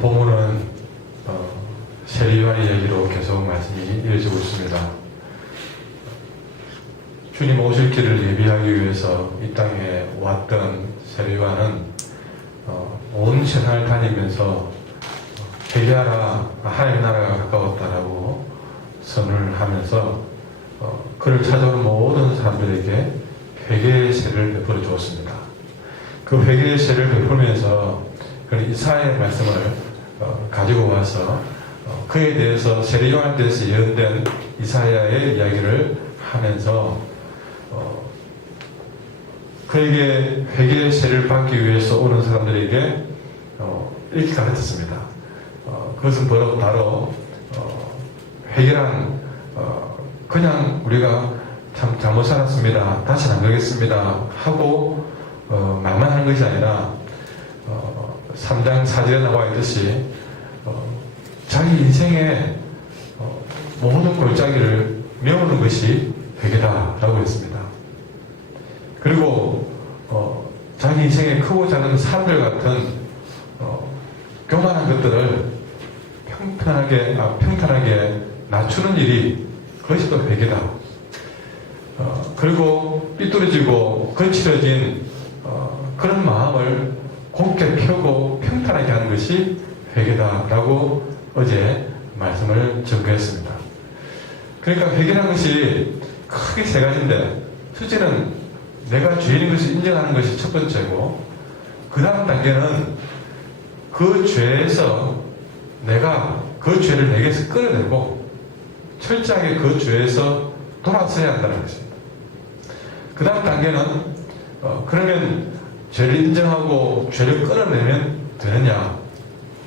본문은 어, 세리요한의 얘기로 계속 말씀이 이어지고 있습니다. 주님 오실 길을 예비하기 위해서 이 땅에 왔던 세리요한은 어, 온 세상을 다니면서 회개하라 하나님의 나라가 가까웠다라고 선을 하면서 어, 그를 찾아온 모든 사람들에게 회개의 세를 베풀어 주었습니다. 그 회개의 세를 베풀면서 그 이사의 말씀을 어, 가지고 와서 어, 그에 대해서 세례요한에 대해서 예언된 이사야의 이야기를 하면서 어, 그에게 회개의 세를 받기 위해서 오는 사람들에게 어, 이렇게 가르쳤습니다. 어, 그것은 바로, 바로 어, 회개란 어, 그냥 우리가 참 잘못 살았습니다. 다시는 안 그러겠습니다. 하고 어, 하는 것이 아니라 어, 3장 4절에 나와 있듯이 어, 자기 인생의 어, 모든 골짜기를 메우는 것이 회개다라고 했습니다. 그리고 어, 자기 인생의 크고 작은 산들 같은 어, 교만한 것들을 평탄하게 아, 평탄하게 낮추는 일이 그것이 또 회개다. 어, 그리고 삐뚤어지고 거칠어진 어, 그런 마음을 곱게 펴고 것이 회개다라고 어제 말씀을 전개했습니다. 그러니까 회개라는 것이 크게 세 가지인데 첫째는 내가 죄인인 것을 인정하는 것이 첫 번째고 그 다음 단계는 그 죄에서 내가 그 죄를 내게서 끌어내고 철저하게 그 죄에서 돌아서야 한다는 것입니다. 그 다음 단계는 어, 그러면 죄를 인정하고 죄를 끌어내면 되느냐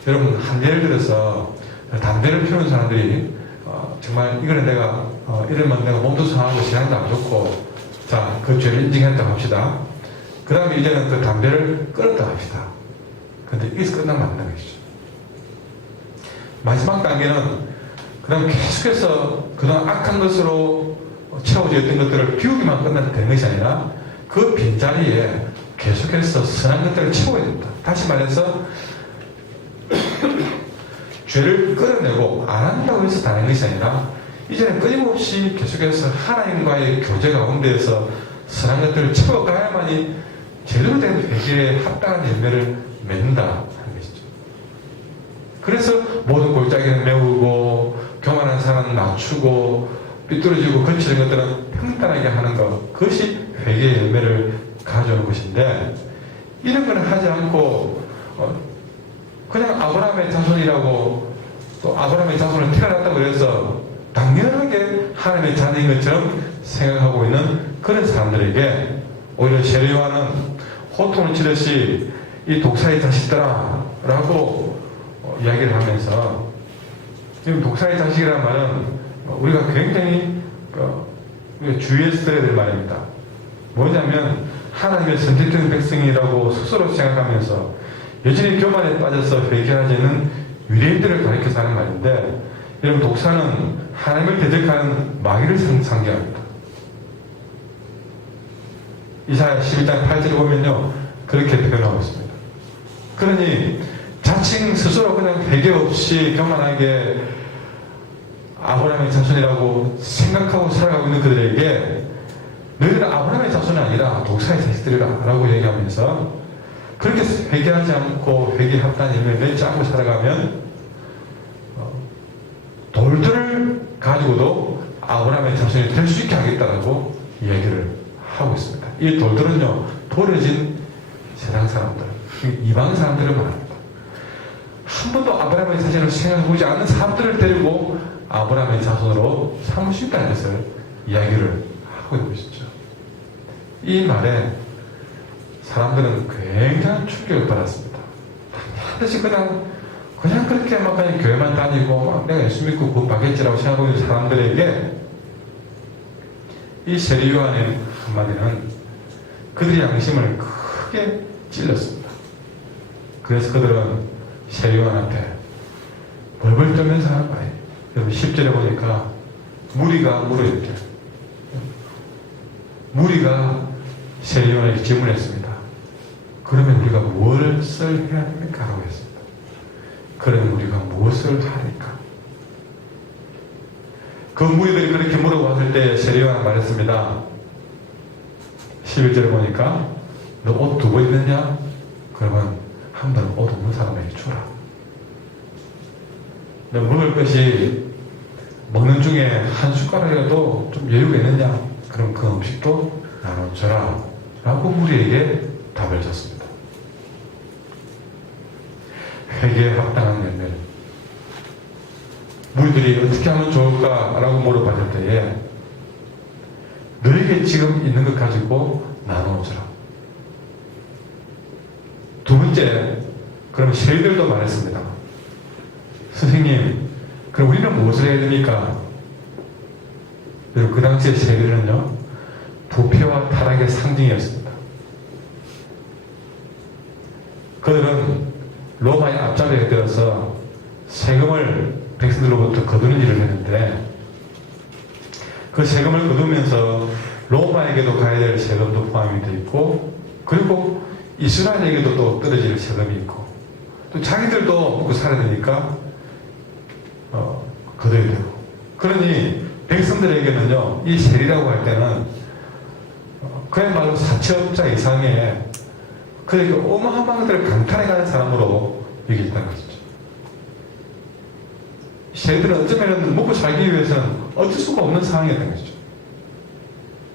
여러분 한 예를 들어서 담배를 피우는 사람들이 어, 정말 이거는 내가 어, 이러면 내가 몸도 상하고 신앙도 안 좋고 자 그 죄를 인정했다고 합시다. 그 다음에 이제는 그 담배를 끊었다고 합시다. 근데 여기서 끝나면 안 되는 것이죠. 마지막 단계는 그럼 계속해서 그동안 악한 것으로 채워졌던 것들을 비우기만 끝나면 되는 것이 아니라 그 빈자리에 계속해서 선한 것들을 채워야 된다. 다시 말해서 죄를 끌어내고 안 한다고 해서 다른 것이 아니라 이제는 끊임없이 계속해서 하나님과의 교제 가운데에서 선한 것들을 채워가야만이 제대로 된 회개에 합당한 열매를 맺는다 하는 것이죠. 그래서 모든 골짜기는 메우고 교만한 사람은 낮추고 삐뚤어지고 거치는 것들은 평탄하게 하는 것 그것이 회개의 열매를 가져오는 것인데 이런 거는 하지 않고 어, 그냥 아브라함의 자손이라고 또 아브라함의 자손을 태어났다고 해서 당연하게 하나님의 자녀인 것처럼 생각하고 있는 그런 사람들에게 오히려 세례요한은 호통을 치듯이 이 독사의 자식들아 라고 어, 이야기를 하면서 지금 독사의 자식이라는 말은 우리가 굉장히 어, 우리가 주의해서 써야 될 말입니다. 뭐냐면 하나님의 선택된 백성이라고 스스로 생각하면서 여전히 교만에 빠져서 회개하지 않는 유대인들을 가리켜서 하는 말인데 여러분 독사는 하나님을 대적하는 마귀를 상상합니다. 이사야 12장 8절에 보면요 그렇게 표현하고 있습니다. 그러니 자칭 스스로 그냥 회개 없이 교만하게 아브라함의 자손이라고 생각하고 살아가고 있는 그들에게 너희들은 아브라함의 자손이 아니라 독사의 자식들이라 라고 얘기하면서 그렇게 회개하지 않고 회개 합단 일을 맺지 않고 살아가면 어, 돌들을 가지고도 아브라함의 자손이 될 수 있게 하겠다라고 얘기를 하고 있습니다. 이 돌들은요 버려진 세상 사람들, 이방 사람들을 말합니다. 한 번도 아브라함의 자손을 생각해보지 않는 사람들을 데리고 아브라함의 자손으로 삼을 수 있다는 것을 이야기를 하고 것이죠. 이 말에 사람들은 굉장한 충격을 받았습니다. 반드시 그냥, 그냥 그렇게 막 그냥 교회만 다니고 막 내가 예수 믿고 구원 받겠지라고 생각하고 있는 사람들에게 이 세리요한의 한마디는 그들의 양심을 크게 찔렀습니다. 그래서 그들은 세리요한한테 벌벌 떨면서 하는 거예요. 여러분 10절에 보니까 무리가 물어있죠. 무리가 세리요한에게 질문했습니다. 그러면 우리가 뭘 써야 합니까? 라고 했습니다. 그런 우리가 무엇을 하리까? 그 무리들이 그렇게 물어봤을 때 세리와 말했습니다. 11절에 보니까 너 옷 두고 있느냐? 그러면 한번옷 없는 사람에게 주라. 너 먹을 것이 먹는 중에 한 숟가락이라도 좀 여유가 있느냐? 그럼 그 음식도 나눠줘라. 라고 무리에게 답을 줬습니다. 회개에 합당한 열매를 무리들이 어떻게 하면 좋을까라고 물어봤을 때에 너에게 지금 있는 것 가지고 나눠주라. 두 번째, 그럼 세리들도 말했습니다. 선생님, 그럼 우리는 무엇을 해야 됩니까? 여러분, 그 당시에 세리들은요, 부패와 타락의 상징이었습니다. 그들은 로마의 앞자리에 들어서 세금을 백성들로부터 거두는 일을 했는데 그 세금을 거두면서 로마에게도 가야 될 세금도 포함이 되어 있고 그리고 이스라엘에게도 또 떨어질 세금이 있고 또 자기들도 먹고 살아야 되니까 어, 거둬야 되고. 그러니 백성들에게는요 이 세리라고 할 때는 어, 그야말로 사채업자 이상의 그에게 어마어마한 것들을 강탈해 가는 사람으로 여겨졌다는 것이죠. 세리들은 어쩌면 먹고 살기 위해서는 어쩔 수가 없는 상황이었던 것이죠.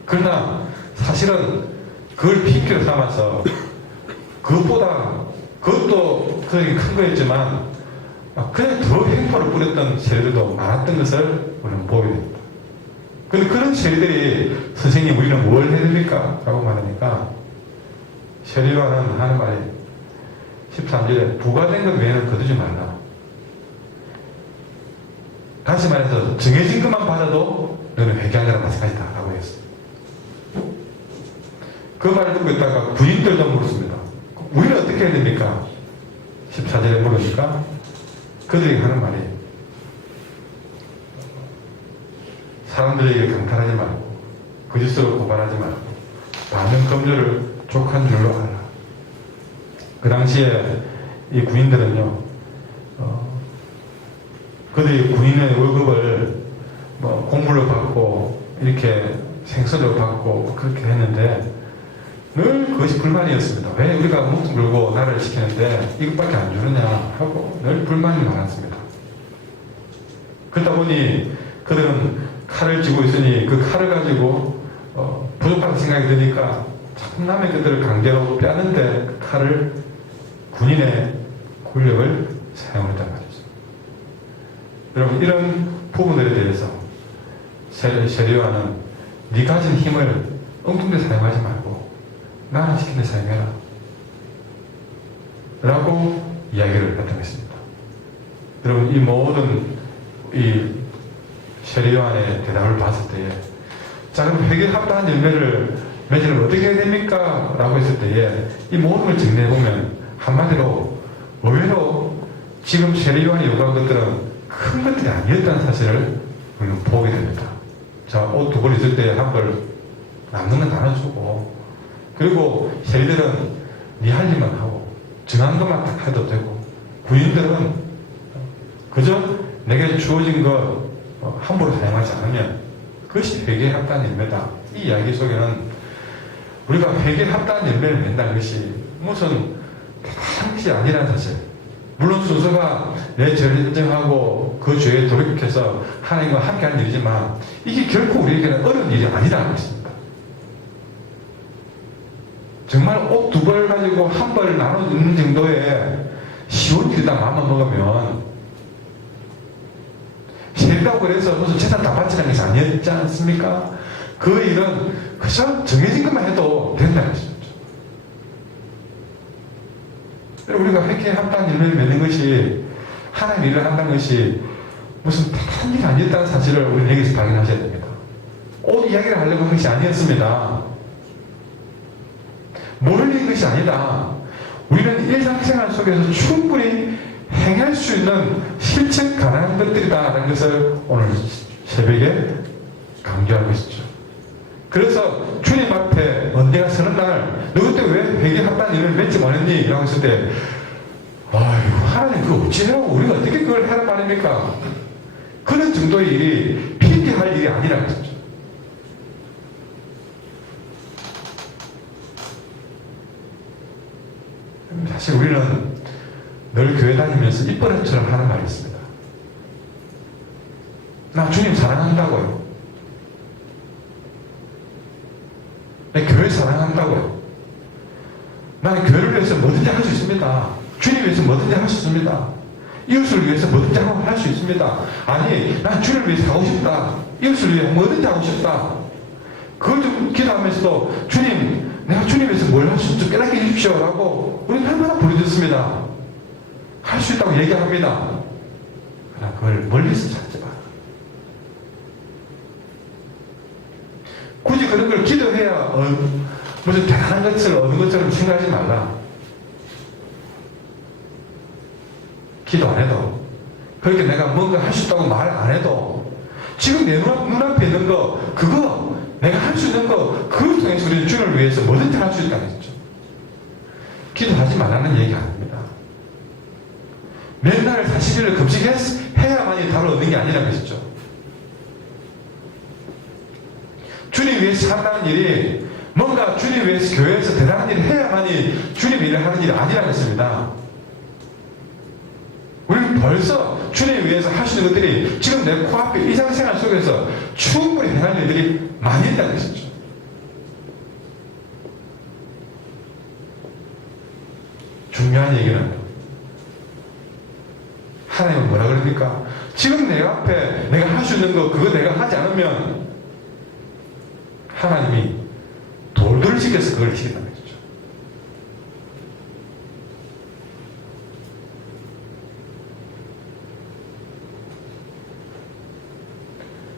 그러나 사실은 그걸 핑계로 삼아서 그것보다 그것도 그에게 큰 거였지만 그냥 더 행포를 뿌렸던 세리들도 많았던 것을 우리는 보게 됩니다. 근데 그런 세리들이 선생님 우리는 뭘 됩니까? 라고 말하니까 세리와는 하는 말이 13절에 부과된 것 외에는 거두지 말라. 다시 말해서 정해진 것만 받아도 너는 회개하느라 마찬가지다 라고 했어요. 그 말을 듣고 있다가 부인들도 물었습니다. 우리는 어떻게 해야 됩니까? 14절에 물으니까 그들이 하는 말이 사람들에게 강탈하지 말고 거짓으로 고발하지 말고 반면 검조를 족한 줄로 알라. 그 당시에 이 군인들은요, 어, 그들이 군인의 월급을 뭐 공물로 받고 이렇게 생선으로 받고 그렇게 했는데 늘 그것이 불만이었습니다. 왜 우리가 목숨 걸고 나라를 지키는데 이것밖에 안 주느냐 하고 늘 불만이 많았습니다. 그러다 보니 그들은 칼을 쥐고 있으니 그 칼을 가지고 어, 부족한 생각이 드니까 자꾸 남의 그들을 강제로 빼는데 그 칼을 군인의 권력을 사용했단 말이죠. 여러분 이런 부분들에 대해서 세- 세리와는 네 가진 힘을 엉뚱하게 사용하지 말고 나는 시키는 데 사용해라. 라고 이야기를 했던 것입니다. 여러분 이 모든 이 세리와의 대답을 봤을 때에 자 그럼 회개 합당한 열매를 맺으면 어떻게 해야 됩니까? 라고 했을 때에 이 모든 걸 정리해보면 한마디로 의외로 지금 세리요한이 요구한 것들은 큰 것들이 아니었다는 사실을 우리는 보게 됩니다. 자, 옷 두 벌 있을 때 한 벌 남는 건 나눠주고 그리고 세리들은 네할 일만 하고 정한 것만 딱 해도 되고 구인들은 그저 내게 주어진 것 어, 함부로 사용하지 않으면 그것이 합당한 열매다. 이 이야기 속에는 우리가 회개에 합당한 열매를 맺는다는 것이 무슨 대단한 것이 아니라는 사실. 물론 순서가 내 죄를 인정하고 그 죄에 돌이켜서 하나님과 함께하는 일이지만 이게 결코 우리에게는 어려운 일이 아니라는 것입니다. 정말 옷 두 벌 가지고 한 벌 나누는 정도의 쉬운 일이다 마음만 먹으면 세다고 그래서 무슨 재산 다 바치는 것이 아니었지 않습니까? 그 일은 그저 정해진 것만 해도 된다는 것이죠. 우리가 회개에 합당한 일을 맺는 것이 하나님 일을 한다는 것이 무슨 일이 아니었다는 사실을 우리 여기서 발견하셔야 됩니다. 옷 이야기를 하려고 한 것이 아니었습니다. 모르는 것이 아니다. 우리는 일상생활 속에서 충분히 행할 수 있는 실천 가능한 것들이다라는 것을 오늘 새벽에 강조하고 있죠. 그래서 주님 앞에 언제가 서는 날, 너 그때 왜 회개 합단 일을 맺지 못했니? 라고 했을 때, 아유, 하나님 그 어찌해요? 우리가 어떻게 그걸 해라 말입니까? 그런 정도의 일이 핑계할 일이 아니라는 거죠. 사실 우리는 늘 교회 다니면서 입버릇처럼 하는 말이 있습니다. 나 주님 사랑한다고요. 내 교회 사랑한다고요. 나는 교회를 위해서 뭐든지 할 수 있습니다. 주님 위해서 뭐든지 할 수 있습니다. 이웃을 위해서 뭐든지 할 수 있습니다. 아니, 난 주님을 위해서 하고 싶다. 이웃을 위해 뭐든지 하고 싶다. 그걸 좀 기도하면서도 주님, 내가 주님 위해서 뭘 할 수 있을지 깨닫게 해주십시오. 라고 우리 얼마나 부르짖습니다. 할 수 있다고 얘기합니다. 그러나 그걸 멀리서 찾지 마라. 굳이 그런 걸 기도해야 어, 무슨 대단한 것을 얻는 것처럼 생각하지 말라. 기도 안 해도 그렇게 내가 뭔가 할 수 있다고 말 안 해도 지금 내 눈, 눈앞에 있는 거 그거 내가 할 수 있는 거 그걸 통해서 우리 주를 위해서 뭐든지 할 수 있다는 거죠. 기도하지 말라는 얘기 아닙니다. 맨날 40일을 금식해야만이 답을 얻는 게 아니라는 것이죠. 주님 위해서 산다는 일이 뭔가 주님 위해서 교회에서 대단한 일을 해야만이 주님 일을 하는 일이 아니라는 것입니다. 우리는 벌써 주님 위해서 있는 것들이 지금 내 코앞에 일상생활 속에서 충분히 행할 일들이 많이 있다는 것이죠. 중요한 얘기는 하나님은 뭐라 그럽니까? 지금 내 앞에 내가 할 수 있는 거 그거 내가 하지 않으면 하나님이 시켜서 그걸 시킨다는 거죠.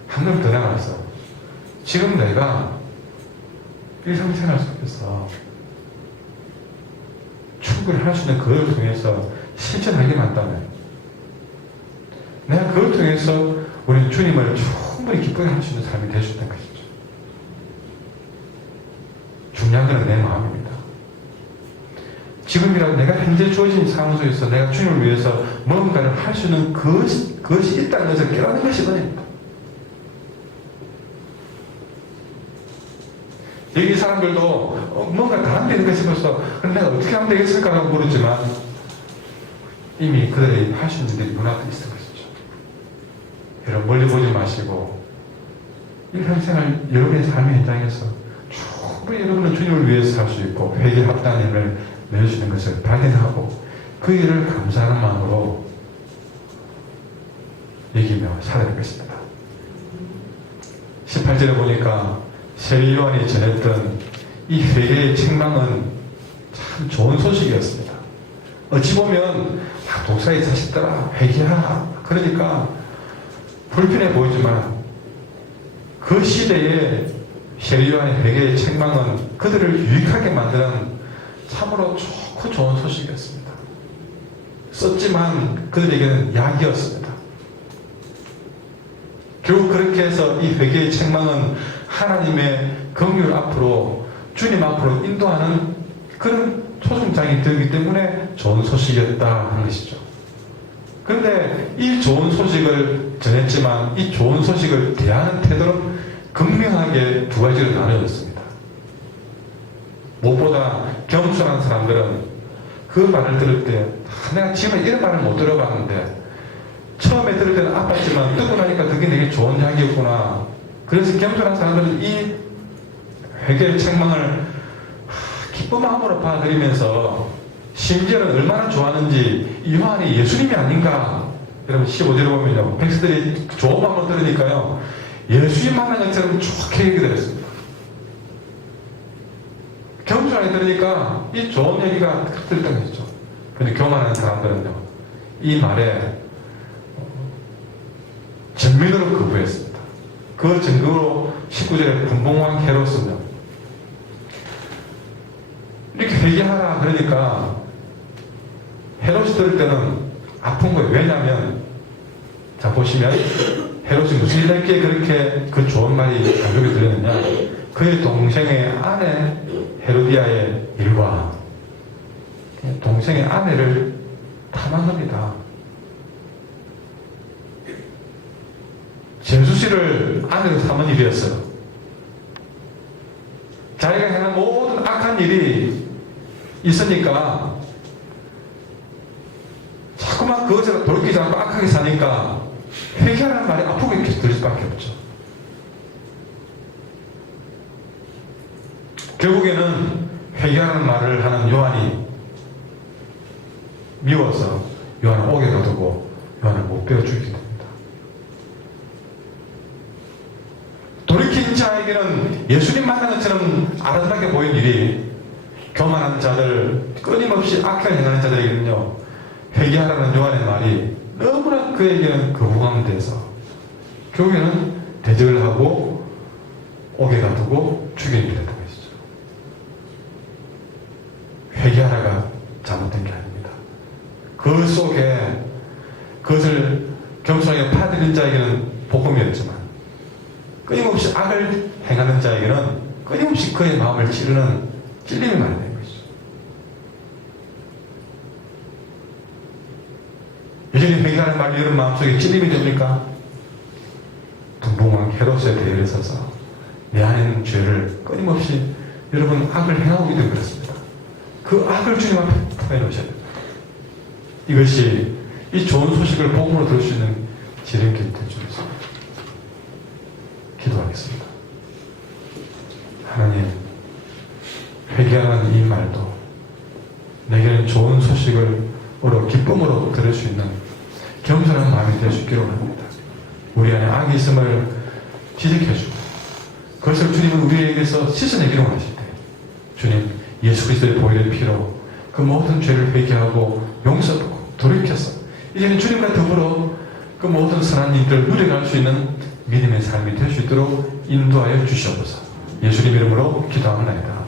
한 번 더 나가서 지금 내가 일상생활 속에서 충분히 할수 있는 그걸 통해서 실천하기만 한다면 내가 그걸 통해서 우리 주님을 충분히 기쁘게 할 수 있는 수 있다는 것이죠. 중요한 것은 내 마음입니다. 지금이라도 내가 현재 주어진 상황 속에서 내가 주님을 위해서 뭔가를 할 수 있는 그것이, 그것이 있다는 것을 깨닫는 것이 은혜입니다. 여기 사람들도 어, 뭔가 데 있는 것 싶어서 내가 어떻게 하면 되겠을까 하고 물었지만 이미 그들이 할 수 있는 일이 눈앞에 있을 것이죠. 여러분 멀리 보지 마시고 일상생활 여러분의 삶의 현장에서 충분히 여러분은 주님을 위해서 할수 있고 회개 합당한 힘을 내주시는 것을 발견하고 그 일을 감사하는 마음으로 이기며 살아야 겠습니다. 18절에 보니까 세리요한이 전했던 이 회개의 책망은 참 좋은 소식이었습니다. 어찌 보면 야, 독사의 자식들아 회개하라 그러니까 불편해 보이지만 그 시대에 세리요한의 회개의 책망은 그들을 유익하게 만드는 참으로 좋고 좋은 소식이었습니다. 썼지만 그들에게는 약이었습니다. 결국 그렇게 해서 이 회개의 책망은 하나님의 긍휼 앞으로 주님 앞으로 인도하는 그런 초중장이 되기 때문에 좋은 소식이었다 하는 것이죠. 그런데 이 좋은 소식을 전했지만 이 좋은 소식을 대하는 태도는 극명하게 두 가지로 나눠졌습니다. 무엇보다 겸손한 사람들은 그 말을 들을 때 아, 내가 지금은 이런 말을 못 들어봤는데 처음에 들을 때는 아팠지만 듣고 나니까 그게 되게 좋은 이야기였구나. 그래서 겸손한 사람들은 이 회개의 책망을 기쁜 마음으로 받아들이면서 심지어는 얼마나 좋아하는지 이 요한이 예수님이 아닌가 여러분 15절에 보면요 백성들이 좋은 마음으로 들으니까요 예수님 만난 것처럼 좋게 얘기를 했습니다. 겸손하게 들으니까 이 좋은 얘기가 들었던 것이죠. 근데 교만한 사람들은요 이 말에 전면으로 거부했습니다. 그 증거로 19절에 분봉왕 헤롯은요 이렇게 회개하라 그러니까 헤롯이 들을 때는 아픈 거예요. 왜냐하면 자 보시면 헤롯이 무슨 일 했기에 그렇게 그 좋은 말이 가족에 들렸느냐 그의 동생의 아내 헤로디아의 일과 동생의 아내를 겁니다. 재수 씨를 아내로 삼은 일이었어요. 자기가 행한 모든 악한 일이 있으니까 자꾸만 그것을 돌이키지 않고 악하게 사니까 회개하는 말이 아프게 들릴 수밖에 없죠. 결국에는 회개하는 말을 하는 요한이 미워서 요한을 옥에 가두고 요한을 못 베어 죽이게 됩니다. 돌이킨 자에게는 예수님 만난 것처럼 아름답게 보인 일이 교만한 자들, 끊임없이 악하게 행하는 자들에게는요, 회개하라는 요한의 말이 너무나 그에게는 거부감 돼서 결국에는 대적을 하고 옥에 가두고 됐던 것이죠. 회개하라가 잘못된 게 아닙니다. 그 속에 그것을 겸손하게 파드린 자에게는 복음이었지만 끊임없이 악을 행하는 자에게는 끊임없이 그의 마음을 찌르는 찔림이 되는 여전히 회개하는 말이 여러분 마음속에 찔림이 됩니까? 둥붕한 헤롯의 대열에 서서 내 안에 있는 죄를 끊임없이 여러분 악을 행하고 때문에 그렇습니다. 그 악을 주님 앞에 토해놓으셔야 됩니다. 이것이 이 좋은 소식을 복음으로 들을 수 있는 지름길이 될줄 믿습니다. 기도하겠습니다. 하나님, 회개하는 이 말도 내게는 좋은 소식으로 기쁨으로 들을 수 있는 겸손한 마음이 될 수 있기를 원합니다. 우리 안에 악이 있음을 지적해주고 그것을 주님은 우리에게서 씻어내기로 원하실 때 주님 예수 그리스도의 보혈의 피로 그 모든 죄를 회개하고 용서하고 돌이켜서 이제는 주님과 더불어 그 모든 선한 일들을 누려갈 수 있는 믿음의 삶이 될 수 있도록 인도하여 주시옵소서 예수님 이름으로 기도합니다.